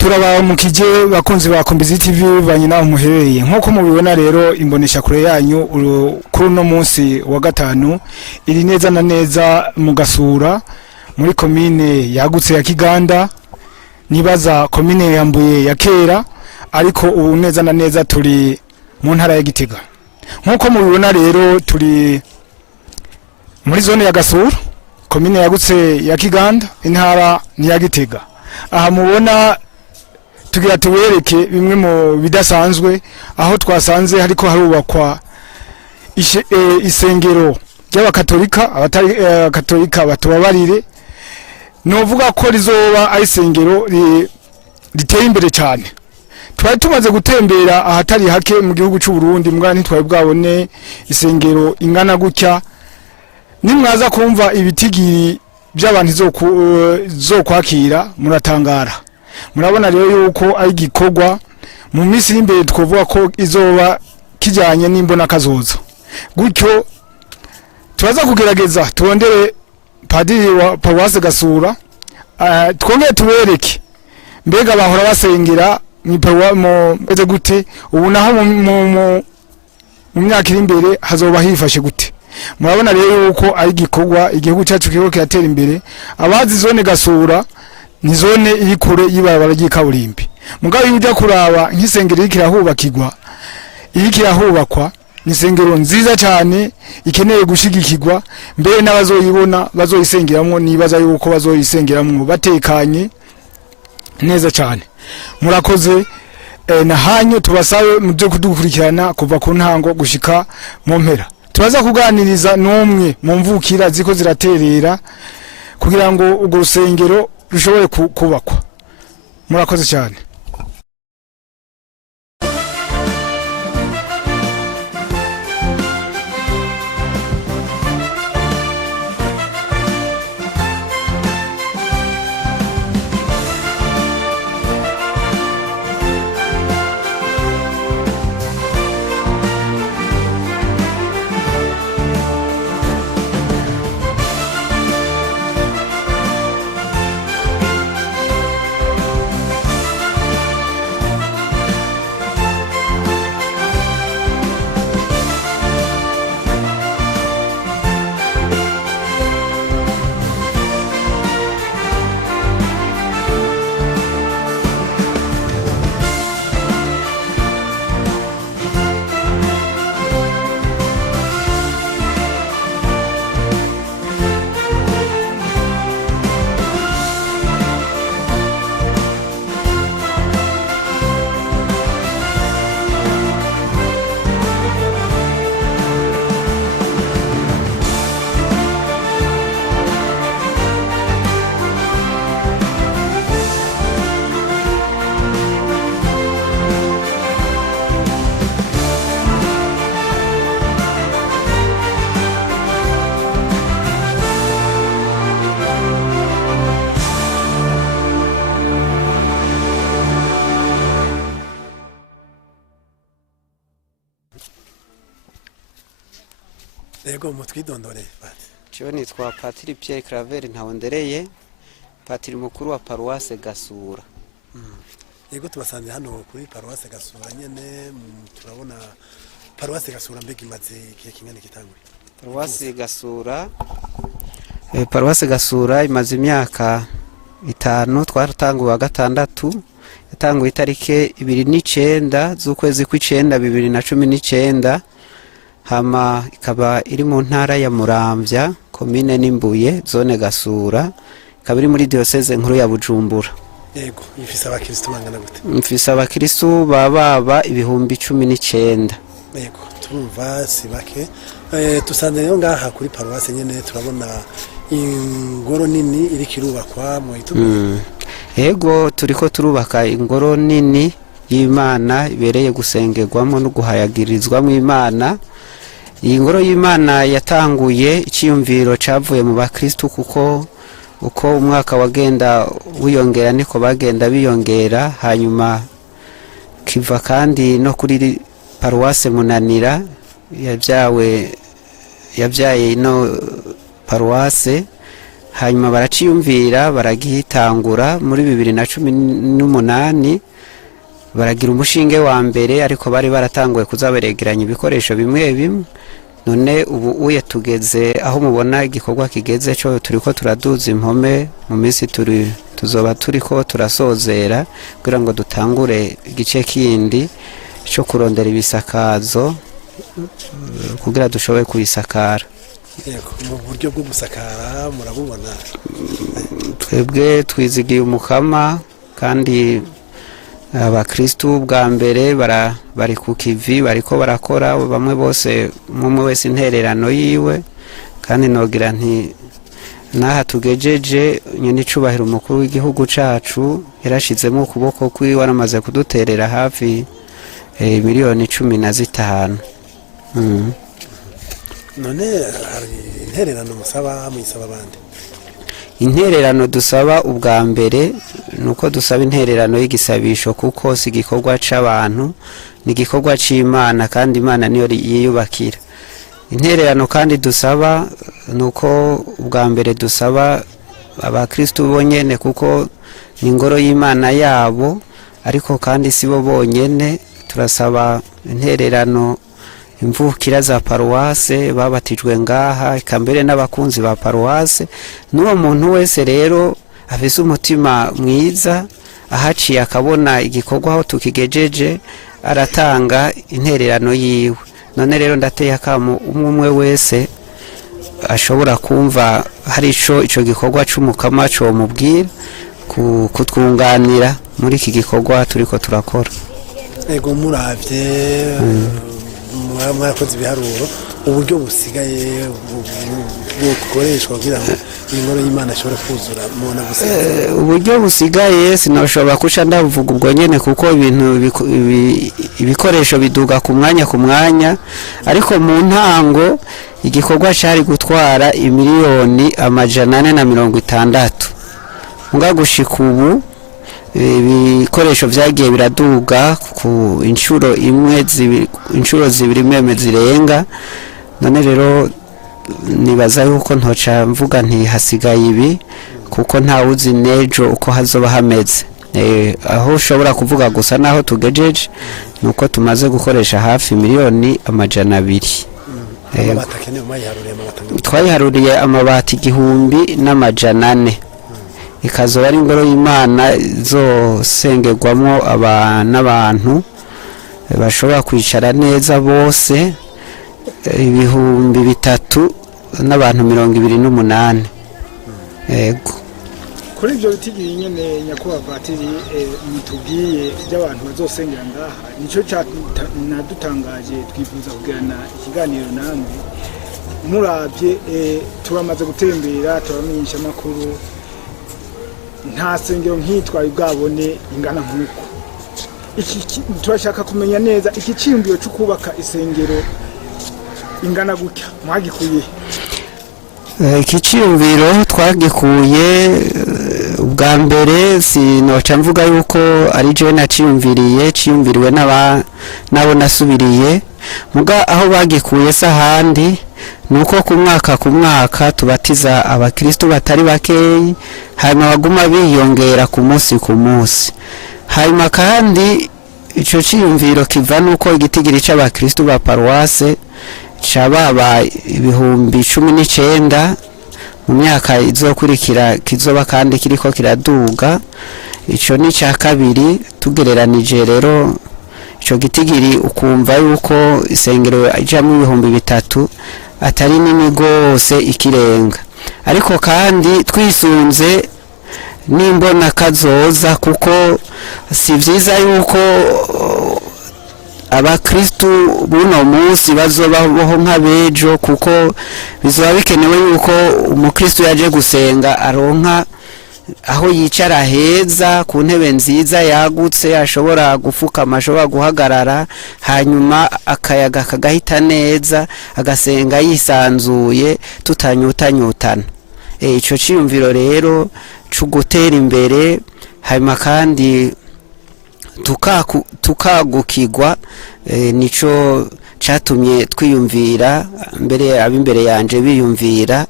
Turabamukije bakunzi ba Kombizi TV banyina umuhereye nkuko mubibona rero imbonesha kure yanyu kuri no munsi wa gatanu iri neza na neza mu Gasura muri komine yagutse ya Kiganda nibaza komine yambuye ya kera ariko ubu neza na neza turi mu ntara ya Gitega nkuko mubibona rero turi muri zone ya Gasura komine yagutse ya Kiganda intara ni ya Gitega aha mubona tugira tubereke bimwe mu bidasanzwe aho twasanze hariko harubakwa isengero ry'abakatolika abatari katolika batubabarire novuga ko rizoba ari isengero riteye imbere cyane twari tumaze gutembera ahatari hake mu gihugu cy'u Burundi mbwa ntitwaye bwabone isengero ingana gutya nimwaza kumva ibitigiri by'abantu zo kwakira muratangara murabona rero yuko ari gikorwa mu minsi imbere twovuga ko izoba kijanye n'imbona kazoza gutyo turaza kugerageza turondere padiri wa Paruwase Gasura twongeye tubereke mbega bahora basengera mu eze gute ubu naho mu myaka iri imbere hazoba hifashe gute murabona rero yuko ari gikorwa igihugu cyacu kiko kiratera imbere abazi zone Gasura ni zone iri kure yibarabara ry'ikaburimbi mugabo yujya kuraba nk'isengero ikirahubakirwa ikirahubakwa ni sengero nziza cyane ikeneye gushigikirwa mbere n'abazoyibona bazoyisengeramwo nibaza yuko bazoyisengeramwo batekanye neza cyane murakoze na hanyo tubasabe muje kudukurikirana kuva ku ntango gushika mu mpera turaza kuganiriza n'umwe mu mvukira ziko ziraterera kugira ngo ugo rusengero rushobore kubakwa murakoze cyane Ego mutwidondore bati. Cyo nitwa Patiri Pierre Claver Ntawondereye Patiri mukuru wa Paruwase Gasura. Ego tubasanze hano kuri Paruwase Gasura nyene turabona Paruwase Gasura mbega imaze igihe kingana kitangwe. Paruwase Gasura imaze imyaka 5 twaratanguye 6 yatanguye itarike 29 z'ukwezi kw'icenda 2019 hama ikaba iri mu ntara ya Muramvya komine n'Imbuye zone Gasura ikaba iri muri diocese nkuru ya Bujumbura. Yego ifise abakristo bangana gute? Mfise abakristo baba ibihumbi 19. Yego turumva sibake tusanze rero ngaha kuri Paruwase nyene turabona ingoro nini iri kirubakwa mu itume. Yego turiko turubaka ingoro nini y'Imana ibereye gusengerwamo no guhayagirizwamo Imana. Iyi ngoro y'Imana yatanguye icyumviro cavuye mu bakristo kuko uko umwaka wagenda wiyongera niko bagenda biyongera hanyuma kiva kandi no kuri Paruwase Munanira yabyaye ino Paruwase hanyuma baraciyumvira baragitangura muri 2018 baragira umushinge wa mbere ariko bari baratanguye kuzaberegeranya ibikoresho bimwe bimwe. None ubu uye tugeze aho mubona igikorwa kigeze cyo turiko turaduza impome, mu minsi tuzoba turiko turasozera kugira ngo dutangure igice kindi cyo kurondera ibisakazo kugira dushoboye kubisakara. Yego, mu buryo bwo gusakara murabubona twebwe twizigiye umukama kandi abakristu bwa mbere bari ku kivi bariko barakora bamwe bose umwe wese intererano yiwe, kandi nogira nti naha tugejeje nyine icubahiro umukuru w'igihugu cacu yarashizemo ukuboko kwiwe aramaze kuduterera hafi miliyoni 15. None hari intererano musaba muyisaba abandi? Intererano dusaba ubwa mbere nuko dusaba intererano y'igisabisho kuko si gikorwa c'abantu, ni gikorwa c'Imana kandi Imana niyo yiyubakira. Intererano kandi dusaba nuko ubwa mbere dusaba abakristu bonyene kuko ni ingoro y'Imana yabo, ariko kandi sibo bonyene turasaba intererano imvukira za paruwase babatijwe ngaha, ikambere n'abakunzi ba paruwase. N'uwo muntu wese rero afise umutima mwiza ahaciye akabona igikorwa aho tukigejeje aratanga intererano yiwe. None rero ndateye akamo umwe wese ashobora kumva hari ico gikorwa c'umukama cyo mubwira kutwunganira muri iki gikorwa turiko turakora. Ego muravye mwarakoze ibiharuro, uburyo busigaye bukoreshwa kugira ngo ingoro y'Imana ishobore kuzura mubona gusigaye? Uburyo busigaye sinoshobora kuca ndavuga ubwo nyene kuko ibikoresho biduga ku mwanya, ariko mu ntango igikorwa cari gutwara imiliyoni 460. Nga gushika ubu ibikoresho vyagiye biraduga ku inshuro zibiri meme zirenga. None rero nibaza yuko ntoca mvuga nti hasigaye ibi kuko nta uzi nejo uko hazoba hameze. Aho ushobora kuvuga gusa naho tugejeje nuko tumaze gukoresha hafi miliyoni 200. Twayiharuriye amabati 1,400. Ikazoba ari ingoro y'Imana zosengerwamo n'abantu bashobora kwicara neza bose 3,000 n'abantu 28. Yego, kuri ibyo bitigiri nyene nyakubahwa Patiri mutubwiye by'abantu bazosengera ngaha nico nadutangaje twifuza kugirana ikiganiro namwe. Muravye turamaze gutembera turamenyesha makuru, nta sengero nkitwa bwabone ingana nk'uko iki. Turashaka kumenya neza iki cimbiro cyo kubaka isengero ingana gutya mwagikuye? Iki ciyumviro twagikuye ubwa mbere sinoca mvuga yuko ari je ciyumviriwe nabo nasubiriye muga aho bagikuye sahandi nuko ku mwaka tubatiza abakristo batari bakeyi, hanyuma baguma biyongera ku munsi. Hanyuma kandi ico ciyumviro kiva nuko igitigiri c'abakristo ba paruwase cababa 19,000 mu myaka izokurikira kizoba kandi kiriko kiraduga. Ico ni ca kabiri tugereranije rero ico gitigiri ukumva yuko isengero ijamwe 3,000 atari nini gose ikirenga, ariko kandi twisunze nimbona kazoza kuko si vyiza yuko abakristu buno munsi bazobaho nk'abejo, kuko bizoba bikenewe yuko umukristu yaje gusenga aronka aho yicara heza ku ntebe nziza yagutse ashobora gufukama, ashobora guhagarara, hanyuma akayaga kagahita neza agasenga yisanzuye tutanyutanyutana. Ico ciyumviro rero cyo gutera imbere, hanyuma kandi tukagukigwa nico catumye twiyumvira mbere abimbere yanje biyumvira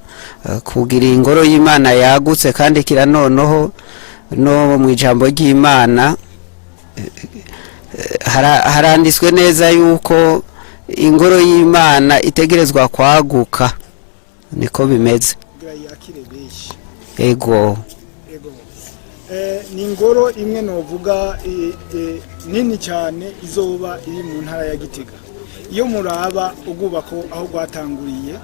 kugira ingoro y'Imana yagutse kandi kira noneho no mu ijambo ry'Imana haranditswe neza yuko ingoro y'Imana itegerezwa kwaguka niko bimeze. Ego ni ingoro imwe novuga nini cyane izoba iri mu ntara ya Gitega. Iyo muraba ugubako aho gwatanguriye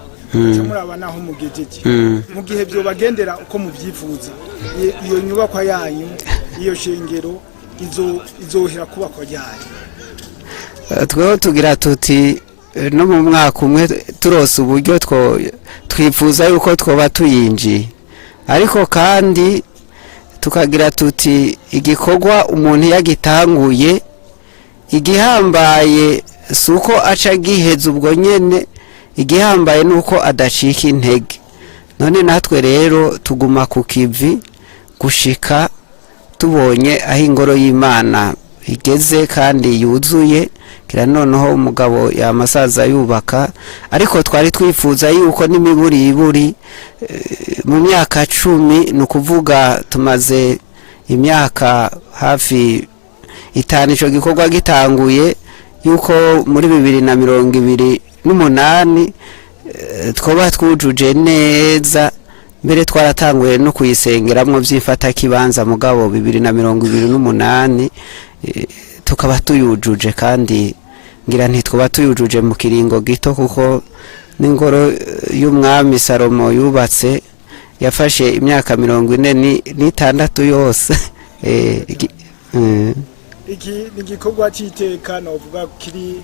muraba naho mugejeje mu gihe byo bagendera uko muvyifuza iyo nyubakwa yanyu iyo shengero izohera kubakwa ryari. Tweho tugira tuti no mu mwaka umwe turose uburyo twifuza yuko twoba tuyinji, ariko kandi tukagira tuti igikorwa umuntu yagitanguye igihambaye suko aca giheza ubwo nyene, igihambaye nuko adacika intege. None natwe rero tuguma ku kivi gushika tubonye aho ingoro y'Imana igeze kandi yuzuye, kira noneho umugabo yamasaza yubaka, ariko twari twifuza yuko n'imiburiburi mu myaka 10 nukuvuga tumaze imyaka hafi 5 ico gikorwa gitanguye, yuko muri 2028 twoba twujuje neza, mbere twaratanguye no kuyisengeramwo vyifata kibanza mugabo 2028 tukaba tuyujuje, kandi ngira ntitwoba tuyujuje mu kiringo gito kuko n'ingoro y'umwami Salomo yubatse yafashe imyaka 46 yose. Iki ni gikorwa cy'iteka novuga kiri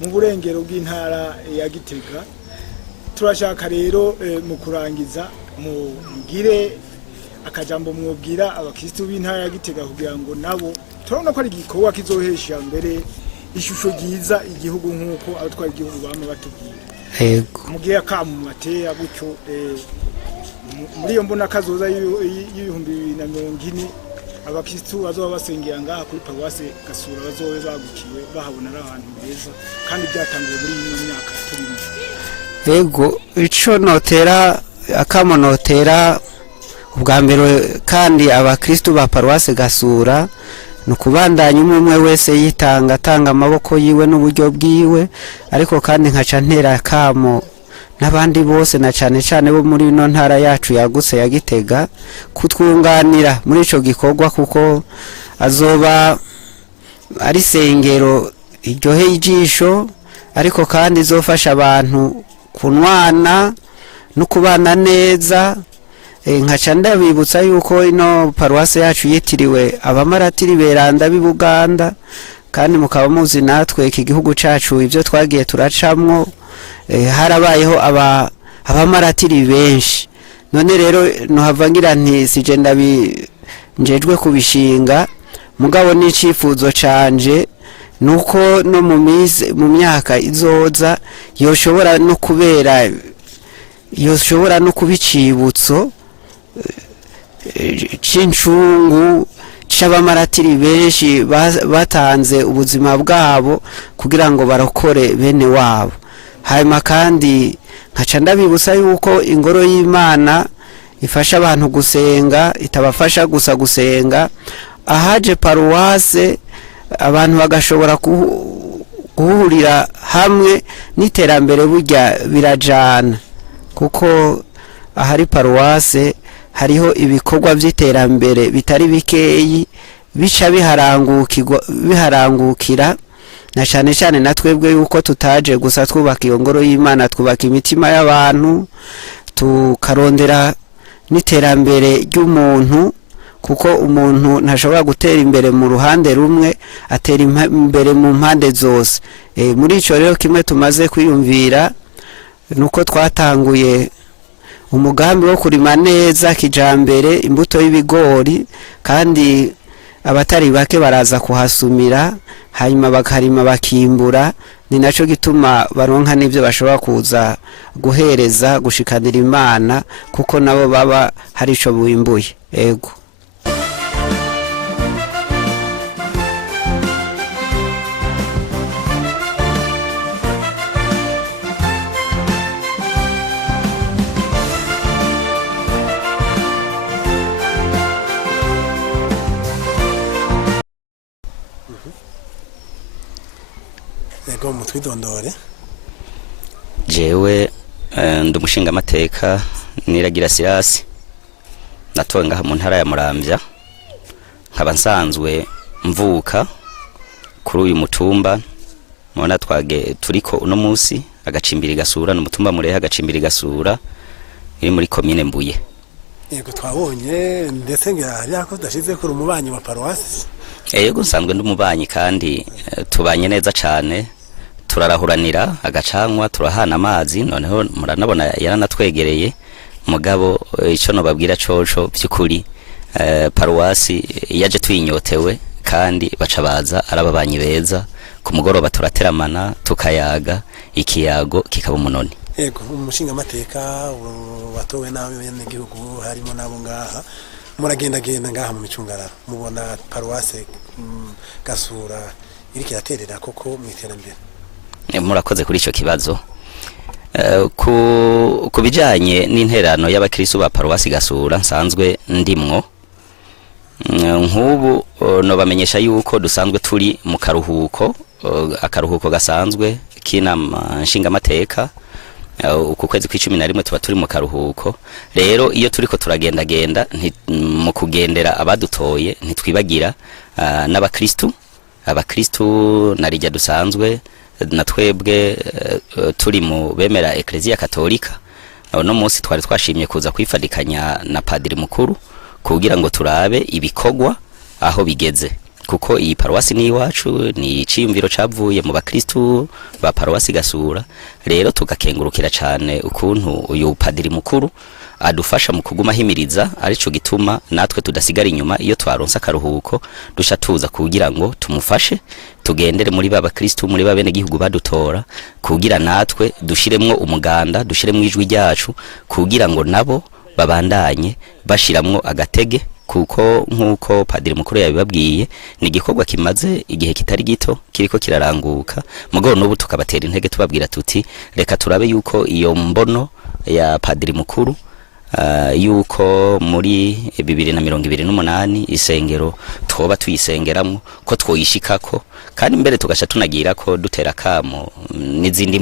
mu burengero bw'intara ya Gitega. Turashaka rero mu kurangiza mugire akajambo mwobwira abakristo b'intara ya Gitega kugira ngo nabo turabona ko ari gikorwa kizohesha mbere ishusho ryiza igihugu nkuko abatwara igihugu bama batubwira. Yego mugiye akamumatera gutyo muri iyo mbona kazoza y'ibihumbi 2040 abakristo bazoba basengera ngaha kuri Paruwase Gasura bazobe bagukiwe bahabona ari ahantu beza kandi byatangiye muri ino myaka turimo. Yego ico notera akamonotera ubwa mbere kandi abakristo ba Paruwase Gasura nukubandanya umwe wese yitanga tanga amaboko yiwe n'uburyo bwiwe, ariko kandi nkaca ntera kamo n'abandi bose na cyane cyane bo muri ino ntara yacu yagutse ya Gitega kutwunganira muri ico gikorwa, kuko azoba ari sengero iryoheye ijisho, ariko kandi izofasha abantu kunwana no kubana neza. Nkaca ndabibutsa yuko ino Paruwase yacu yitiriwe abamaratiri beranda b'i Buganda, kandi mukaba muzi natwe iki gihugu cacu ivyo twagiye turacamwo, harabayeho abamaratiri benshi. None rero nohavangira nti sije njejwe kubishinga, mugabo n'icifuzo canje nuko no mu myaka izoza yoshobora no kubicibutso cincungu c'abamaratiri benshi batanze ubuzima bwabo kugira ngo barokore bene wabo. Hanyuma kandi nkaca ndabibutsa yuko ingoro y'Imana ifasha abantu gusenga, itabafasha gusa gusenga. Ahaje Paruwase abantu bagashobora guhurira hamwe n'iterambere burya birajana, kuko ahari Paruwase hariho ibikorwa vy'iterambere bitari bikeyi bica biharangukira, na cyane cyane natwebwe yuko tutaje gusa twubaka iyo ngoro y'Imana, twubaka imitima y'abantu, tukarondera n'iterambere ry'umuntu, kuko umuntu ntashobora gutera imbere mu ruhande rumwe, atera imbere mu mpande zose. Muri ico rero kimwe tumaze kwiyumvira nuko twatanguye umugambi wo kurima neza kijambere imbuto y'ibigori, kandi abatari bake baraza kuhasumira, hanyuma bakarima bakimbura. Ni naco gituma baronka n'ivyo bashobora kuza guhereza gushikanira Imana, kuko nabo baba hari ico bimbuye. Ego yego mutwidondore. jewe ndi umushingamateka Niragira Sirasi natowe ngaha mu ntara ya Muramvya, nkaba nsanzwe mvuka kuri uyu mutumba mubona turiko uno musi agacimbiri gasura n'umutumba murehe agacimbiri gasura iri muri komine Mbuye. Yego twabonye ndetse ngira ko dashize ko umubanyi wa paruwasi. Yego nsanzwe ndi umubanyi kandi tubanye neza cane, turarahuranira agacanwa turahana amazi, noneho muranabona yaranatwegereye. Mugabo ico no babwira coco byukuri paruwasi yaje tuyinyotewe kandi baca baza arababanyi beza, ku mugoroba turateramana tukayaga, ikiyago kikaba umunoni. Yego umushingamateka watowe n'abenegihugu harimo nabo ngaha muragenda ngaha mu micungararo mubona paruwase Gasura iriko iraterera koko mu iterambere. Murakoze kuri ico kibazo. Ku bijanye n'interano y'abakristo ba paruwasi Gasura nsanzwe ndimwo, nk'ubu no bamenyesha yuko dusanzwe turi mu akaruhuko gasanzwe k'inama nshingamateka. Uku kwezi kwa 11 tuba turi mu karuhuko. Rero iyo turiko turagendagenda mu kugendera abadutoye ntitwibagira n'abakristo narijya dusanzwe na twebwe turi mu bemera Ecclesia Katolika. No munsi twari twashimye kuza kwifadikanya na padiri mukuru kugira ngo turabe ibikogwa aho bigeze, kuko iyi paruwasi ni iwacu, ni iciyumviro cavuye mu bakristo ba paruwasi Gasura. Rero tugakengurukira cane ukuntu uyu padiri mukuru adufasha mu kuguma himiriza, arico gituma natwe tudasigara inyuma. Iyo twaronsa akaruhuko dusha tuza kugira ngo tumufashe tugendere muri baba kristo, muri babene gihugu badutora, kugira natwe dushiremwo umuganda, dushiremwo ijwi ryacu, kugira ngo nabo babandanye bashiramwo agatege, kuko nkuko padiri mukuru yabibabwiye ni igikorwa kimaze igihe kitari gito kiriko kiraranguka. Mugabo n'ubu tukabatera intege tubabwira tuti reka turabe yuko iyo mbono ya padiri mukuru yuko muri 2028 isengero twoba tuyisengeramo ko twoyishikako, kandi mbere tugasha tunagira ko dutera kamo n'izindi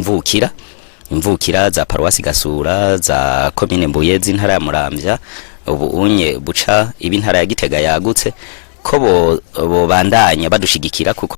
imvukira za paruwasi Gasura, za komine Mbuye, z'intara ya Muramvya, ubu unye buca ibintara ya Gitega yagutse, ko bo bandanya badushigikira kuko